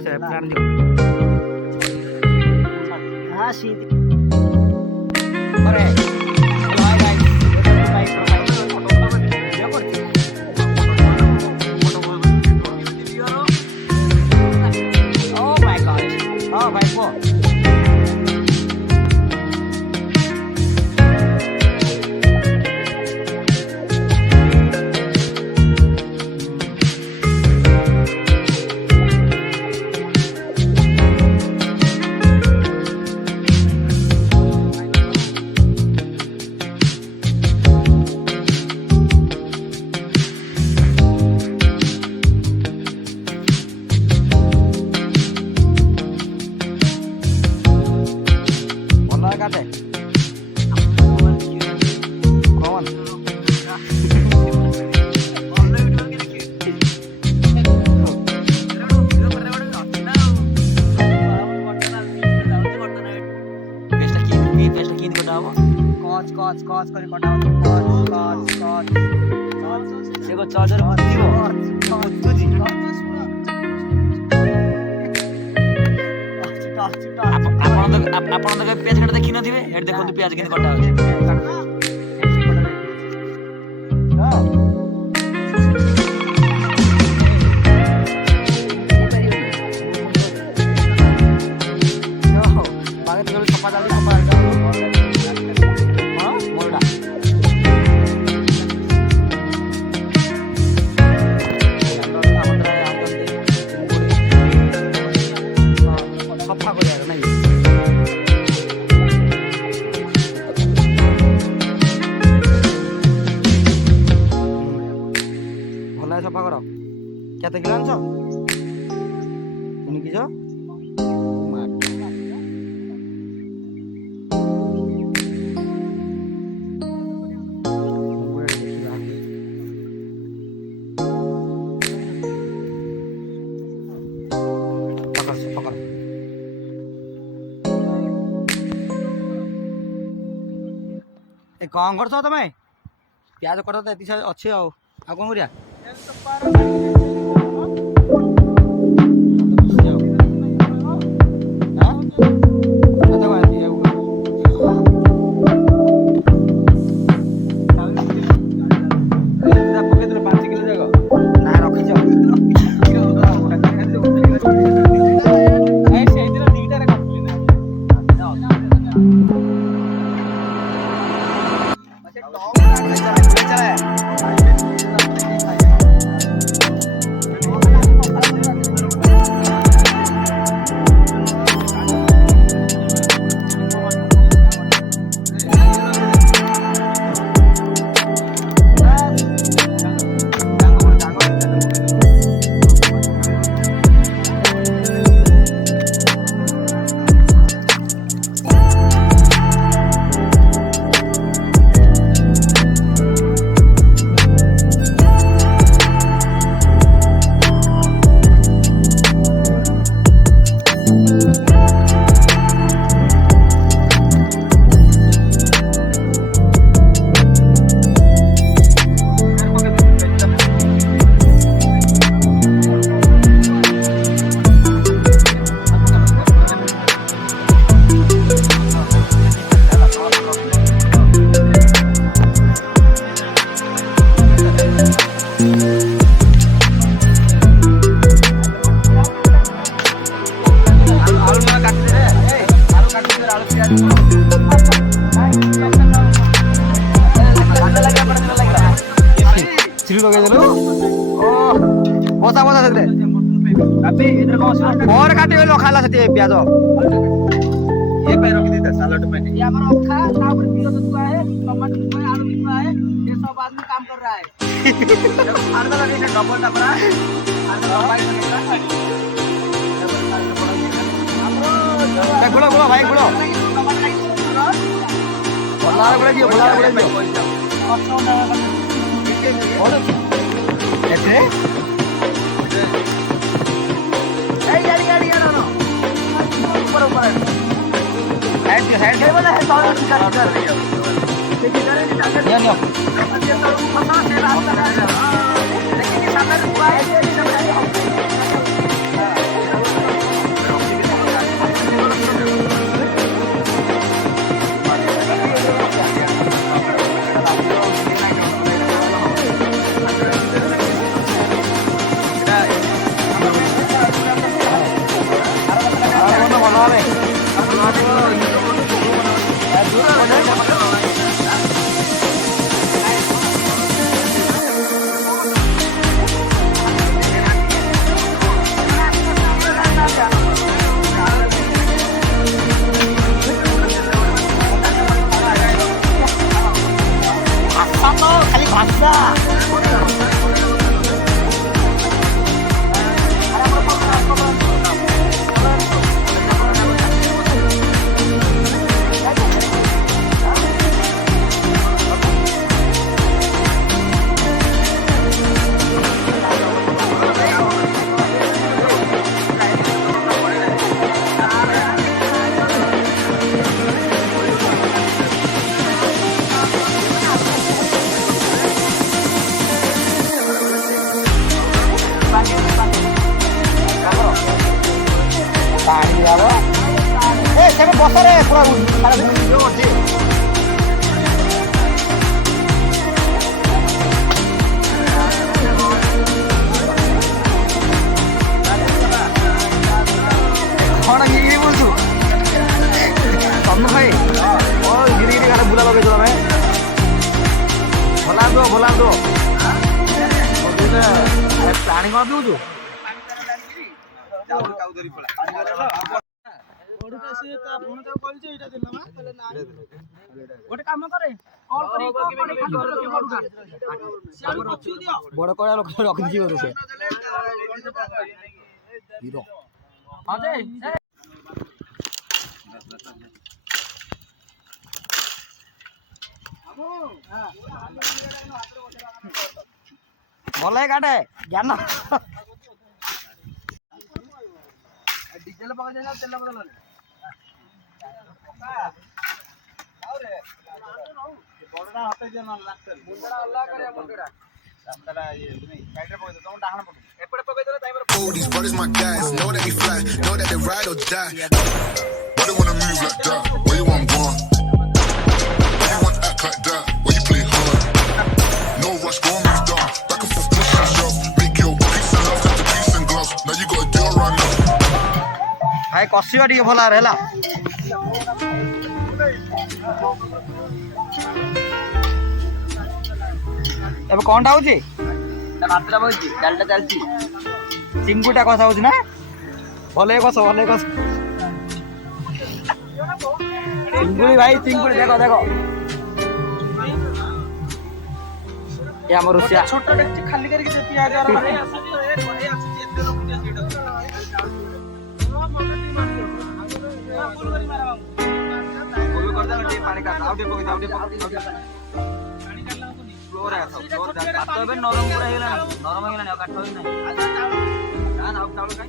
से प्लान दियो हाँ सीधी अरे hello hi guys Oh my god. Oh my god. Kate. Kawan. Pesta kini kota Coach kari kota Coach. Sego charger dibo. Tuji. ଆପଣ ତ ପିଆଜ କାଟା ଦେଖି ନଥିବେ ଏଠି ଦେଖନ୍ତୁ ପିଆଜ କେମିତି କଟା ହଉଛି ସଫା କରିବାର ନାଇଁ सफा कर क्या किलो आंस 3 किलो कौन कर तुम प्याज कट तो अच्छे आ कौन करिया बसा बसा से और काटे लो खाला से प्याज ये पे रख देता सलाड में ये हमारा अखा ना पर पियो तो है टमाटर है आलू भी है ये सब आदमी काम कर रहा है जब आधा लगे से डबल डबरा आधा भाई बना गुलो भाई गुलो बोला दियो और ऐसे गाड़ी ना ऊपर साइड है वाला है तो कर दिया लेकिन करे नहीं जाकर ये मसाला से रास्ता है लेकिन ये सामने हुआ है ବସରେ ପୁରା ଅଛି। କଣ ଗିରି ବୁଲୁଛୁ ତମେ ଭାଇ ଗିରି ଗିରି ଗାଡି ବୁଲା ଲଗେଇଛ ତମେ ଭଲା ଦୋ ପାଣି କଣ ପିଉଛୁ? ଗୋଟେ କାମ କରେ ବଡ କଳା ରଖିଦିଅ ସେ ହିରୋ ଭଲ କାଟେ ଜ୍ଞାନ ଡିଜେଲ ପକେଇ ତେଲ ବଦଲ All these brothers my guys, know that we fly, know that they ride or die. Why they wanna move like that? Where you want gone? Why you want act like that? Why you play hard? No rush, go and move down. Back and forth, push and shove. Make your peace and love, cut to peace and gloves. Now you gotta do it right now. ଭାଇ କଷିବା ଟିକେ ଭଲ ହେଲା ଏବେ କଣଟା ହଉଛି ଭାତଟା ବଇଛି ଡାଲଟା ଚାଲିଛି ଚିଙ୍ଗୁଟା କଷା ହଉଛି ନା ଭଲ କଷ ଚିଙ୍ଗୁଡ଼ି ଭାଇ ଚିଙ୍ଗୁଡ଼ି ଦେଖ ଏ ଆମ ରୋଷିଆ ଛୋଟ ଖାଲି କରିକି ପିଆଜ ପାଣି କାଟ ଆଉ ଟିକେ ଏବେ ନରମ ପୁରା ହେଇଗଲାଣି ନରମ ହେଇଗଲାଣି ଆଉ କାଠ ବି ନାହିଁ ଆଉ ଚାଉଳ ଖାଇ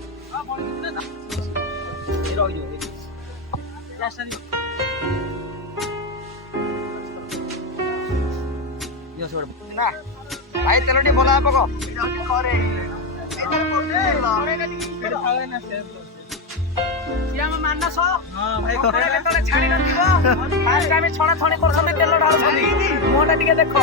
ନା ଭାଇ ତେଲ ଟିକେ ଭଲ ପକ ମାନସ ଛାଣି ନଥିବ ଆମେ ଛଣା ଛଣି କରୁଛନ୍ତି ତେଲ ଢାଳୁଛନ୍ତି ମୁହଁଟା ଟିକେ ଦେଖ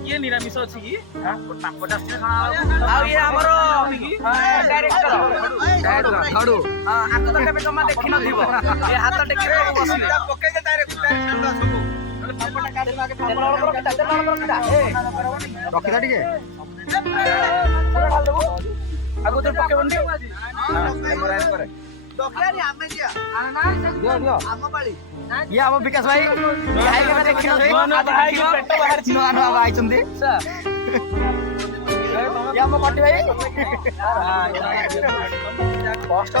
କିଏ ନିରାମିଷ ଅଛି କି ପାମ୍ପଡ଼ ଆଉ ଇଏ ଆମର ହାତ ତ କେବେ ଜମା ଦେଖିନଥିବ ଏ ହାତ ଟେକିରେ ବସିଲେ ରଖିଥା ଟିକେ ଆଗରୁ ପକେଇବନି ଇଏ ଆମ ବିକାଶ ଭାଇ ଆଇଛନ୍ତି ଆମ କଟି ଭାଇ କଷ୍ଟ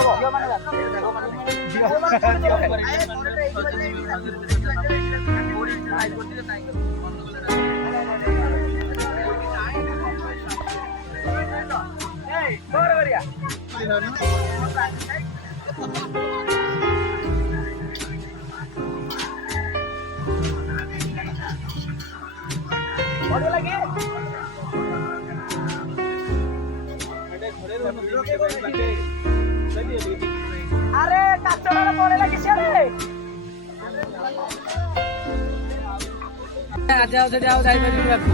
अरे काचड़ा पड़े लगी सियारे जाओ जाई परिबी बापू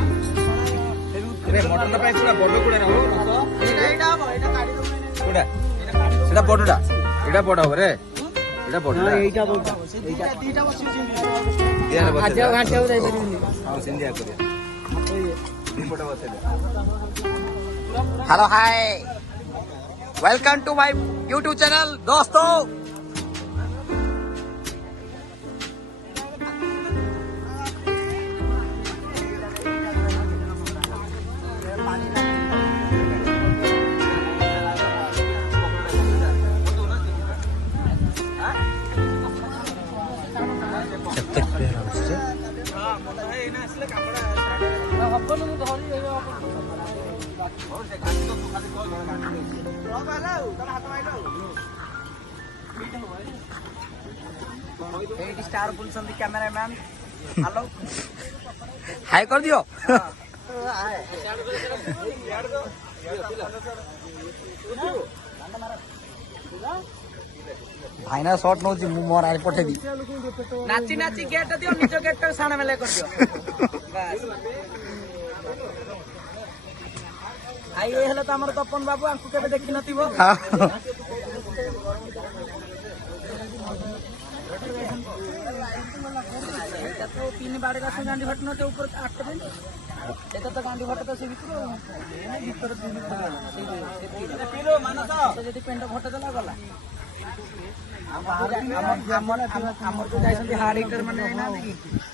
अरे मटन पे पूरा बडो कुडा रहो एटा काडी दो कोडा सेटा बडोडा एटा बडो रे एटा ଏଇଟା ବଢିଲା ଏଇଟା ବଡ ଏଇଟା ଦିଟା ବସିବ ଆଜି ଆଉ ଘାଟିବାକୁ ଯାଇପାରିବିନି ହଁ ସେମିତିଆ କରିବା ଦିପଟ ବସେଇ ଦେ hello hi welcome to my YouTube channel दोस्तों स्टार बोलते कैमरामैन हेलो हाय कर दियो भाई ना शॉट नौ जी मोर आरे पठे दी नाची नाची गेट दियो निज गेट साण मेले कर दियो बस आई ए हला त हमर तपन बाबू आंकु केबे देखि नथिबो तो तीन बाड़े का गांधी भट्ट नटे ऊपर आठ दिन एटा तो गांधी भट्ट तो से भीतर भीतर किलो मानस तो जदी पेंट भट्ट देला गला हमर तो जाइसंती हार्ड हिटर माने ना कि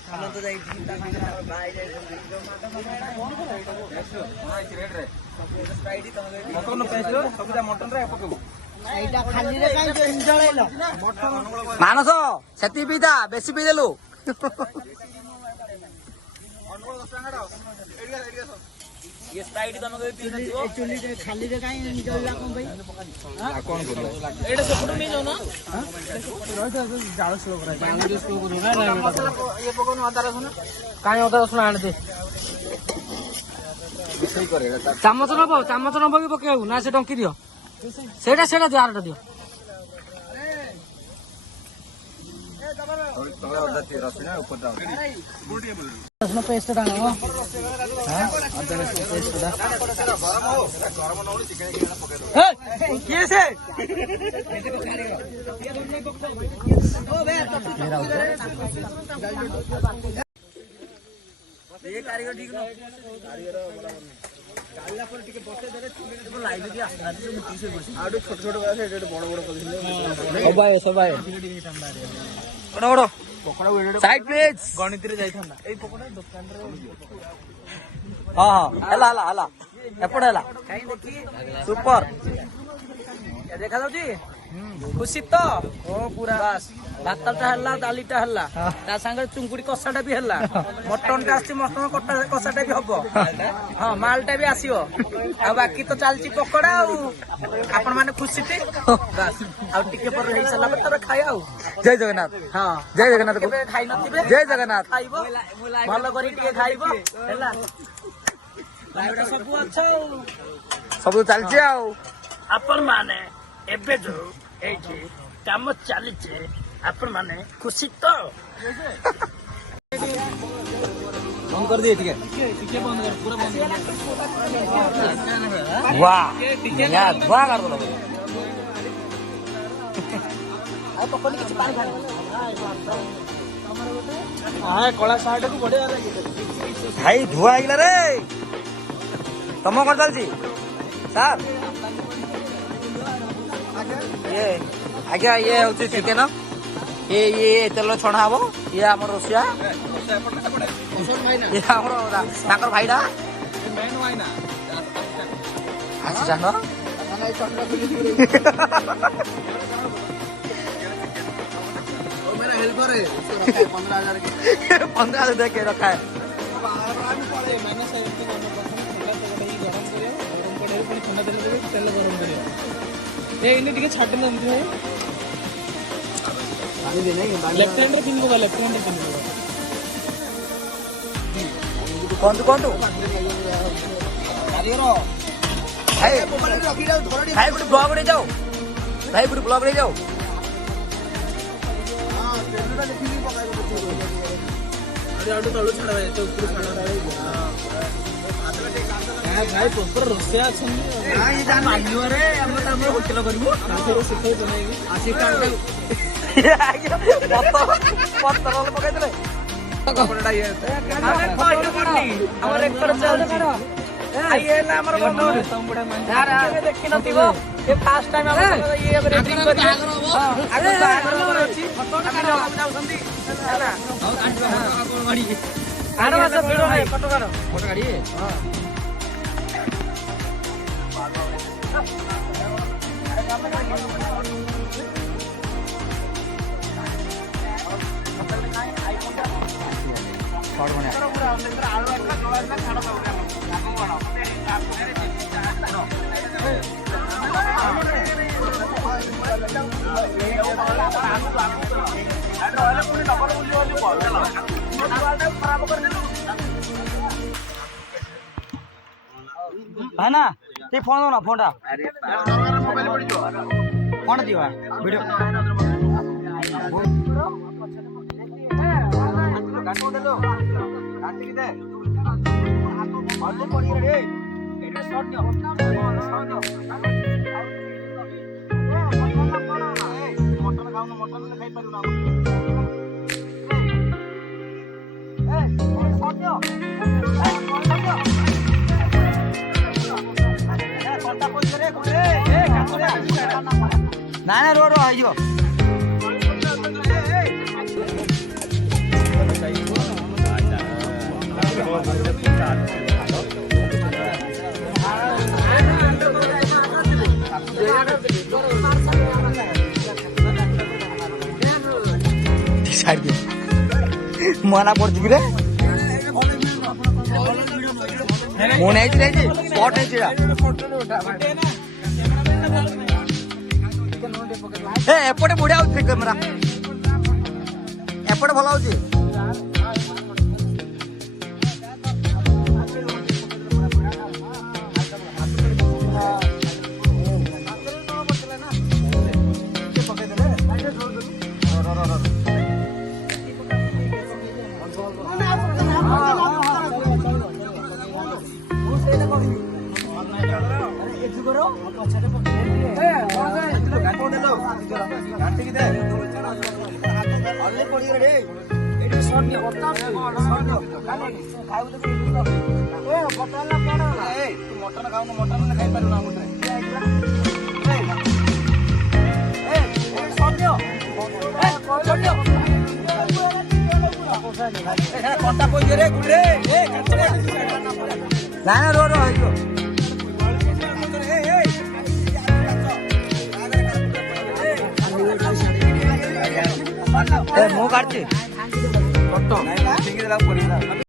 हम तो जाई भाई जाई मटन पेस्ट सबटा मटन रे पकबो एटा खाली रे काई जळैलो मानस सेति पीता बेसी पी देलु ये स्प्राइट तम के पी नथिबो एक्चुअली खाली रे काई जळला कोन भाई हां कोन करलो एटा सेपटो नै जाउ ना हां जाळ स्लो करा जाळ स्लो करू ना ये पकोन अदा रसुन काई अदा रसुन आण दे विषय करे चामच नबो कि पकेउ ना से डंकी दियो सेटा सेटा दियो आरटा दियो रसुन पेस्ट डालो हां अदरक पेस्ट डाल हे के से ओ बे ये कारीगर ठीक न कारीगर काला पर टिके बसे देले चुली लाइव दिया आज से मुठी से बसी आडो छोट छोट बड़ा से एडे बड़ बड़ कर दिले सबाय कोन बड़ पकड़ा एडे साइड प्लीज गणित रे जाई थांदा ए पकड़ा दुकान रे हां हां हला हला हला एपड़ हला काई देखी सुपर ये देखा जाउची खुशी तो ओ पूरा बस भातटा हल्ला दालीटा हल्ला ता संगे चुंकुड़ी कसाटा भी हल्ला मटन टा आसी मटन कसाटा भी हबो हां मालटा भी आसीओ आ बाकी तो चलची पकोड़ा आ आपण माने खुशी थी बस आ टिके पर रही सला तब खाय आ जय जगन्नाथ हां जय जगन्नाथ को खाइ नथिबे जय जगन्नाथ खाइबो भलो करी टिके खाइबो हल्ला लाइटा सब अच्छा सब चलची आ आपण माने एबे जो एठी काम चलीचे आपण माने खुशी तो बंद कर दिए ठीक है बंद कर पूरा बंद कर वाह यार वाह कर दो आ पकड़ के पानी खा हां कला साइड को बढ़िया भाई धुआ आइला रे तम कर चलची सर ये आज्ञा ये होची चिकन ये तेल छणा हबो ये हमर रोसिया ये हमर ताकर भाईडा मेन वाइना अच्छा जानो ओ मेरा हेल्पर है 15000 के 15000 दे के रखा है माइनस है तो गरम करियो ठंडा तेल गरम करियो ये इन्हें टिके छाट में है पानी देना है लेफ्ट हैंड रे पिन होगा लेफ्ट हैंड रे पिन होगा कौन तो कारियो रो भाई मोबाइल रखी जाओ थोड़ी भाई गुड ब्लॉग रे जाओ भाई गुड ब्लॉग रे जाओ हां तेलटा लिखी भी पकाई दो अरे आडू तळू छडा है तो ऊपर छडा है भाई प्रॉपर रोसिया अछन हां ये जान मानियो रे हम होटल करबो आसे सिखै बनाइबो आसे काट ପତ୍ର ପକେଇଦେଲେ କପଡ଼ାଟା ଇଏ ଆମେ କହିଲୁ ପଡନି ଆମର ରେକର୍ଡ ଚାଲିଛି ଆଇ ହେଲା ଆମର ବନ୍ଧୁ ଯାହାର ଦେଖିନଥିବ ଏ ଫାଷ୍ଟ ଟାଇମ ଆମ ଇଏ ରେକର୍ଡିଂ କରିବେ ଆଗ ବାହାଘର ଅଛି ଆମେ ଯାଉଛନ୍ତି ହେଲା ଆର ମାସ ଭିଡ ନାହିଁ ଫଟୋ କାଢି ହଁ भाना ते फोन दो ना फोनटा फोन दिवा वीडियो काटो देलो काटी दे ऑलरेडी पड़ी रे एटा शॉट दियो मटन खाऊ ना मटन खाई पारु ना शॉट दियो ना ना रो आइयो मना पड़ रे मन है स्पॉट है एपटे बढ़िया हो कैमेरा एपटे भल हो मटन खाऊ मटन खाई पार कटा पड़े रे गुड़े ना रो मु काटছি